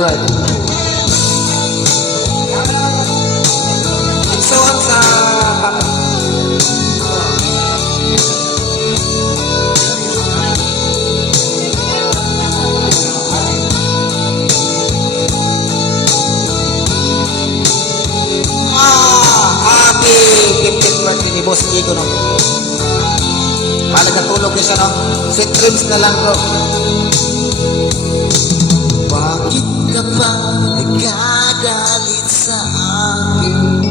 Alright. So, sa happy 15th birthday ni Boss Diego, no? Mahalagang tulog niya siya, no? Sweet dreams na lang, bro. Bakit ka ba nagagalit sa akin?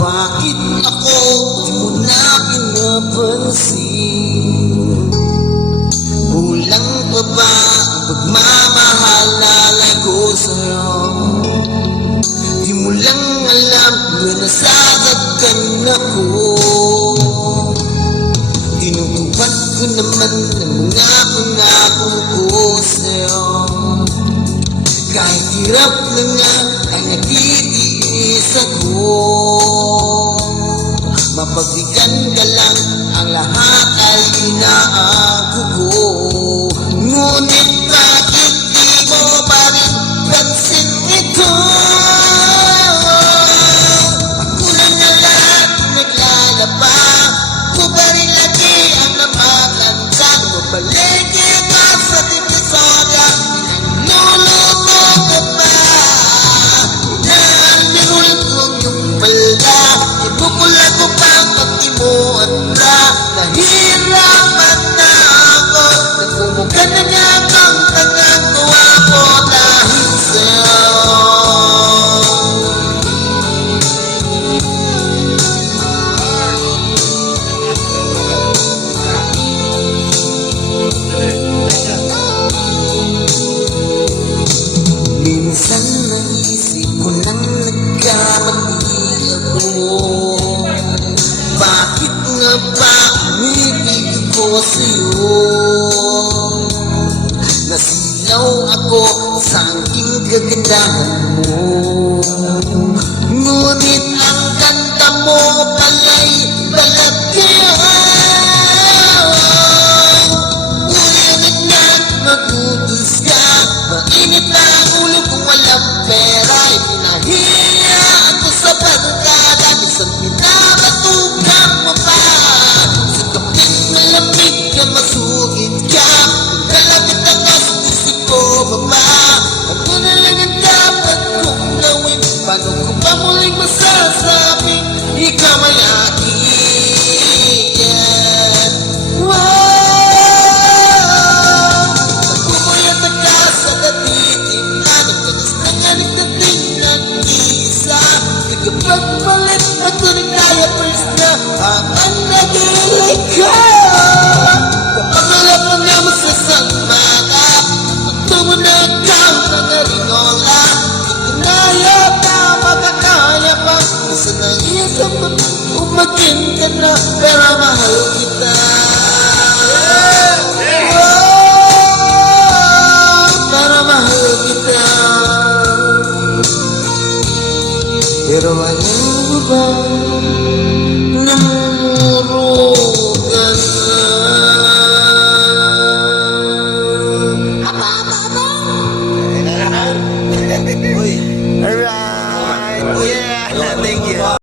Bakit ako di mo na pinapansin? Kulang pa ba ang pagmamahal na lago sa'yo? Di mo lang alam na nasasaktan ako. Tinutupad ko naman ang mga pangako ko sa'yo. Kahit hirap na nga ay nagtitiis ako. Mapagdikan ka lang, ang lahat ay inaako ko. Ngunit bakit di mo pa rin pansin ito? Ako lang na lang naglalaba, ko pa rin lagi ang namakanta. Mabalik kita sa divisoria, niluluto ko pa. Inaanirul ko yung palda, ibukula ko pa pati mo at bra. Nahirapan na ako, nagmumuka na niya kang nagagawa ko dahil sa'yo. Minsan naisip ko nang nagkamali ako. Bakit nga ba umibig ko sa'yo? Nasilaw ako sa aking kagandahan mo. Ngunit ang ganda mo pala'y balagyan. Ngunit nga magudos ka, mainit na ang ulo kung walang pera. Ipinahiya ako sa barkada, isang pinabatukan mo pa. Sa kapit na lamig ka, masugid ka. Kalapit ako sa isip ko, baba. Ano na lang ang dapat kong gawin? Paano ko pa muling masasabing ikaw ay akin? Wow! Nagpupuyat na ka sa natitingnan, ang tagas na nga nagdating nag-iisa. Nagpapalit at turing kaya first na habang nag-ilig ka. Kapag wala pa nga masasama ka, magtungo na ikaw na narinola. Hindi ko naya pa magkakaya pa. Isa na isang umagin ka na, pero mahal kita. Para mahal kita. Pero alam mo ba,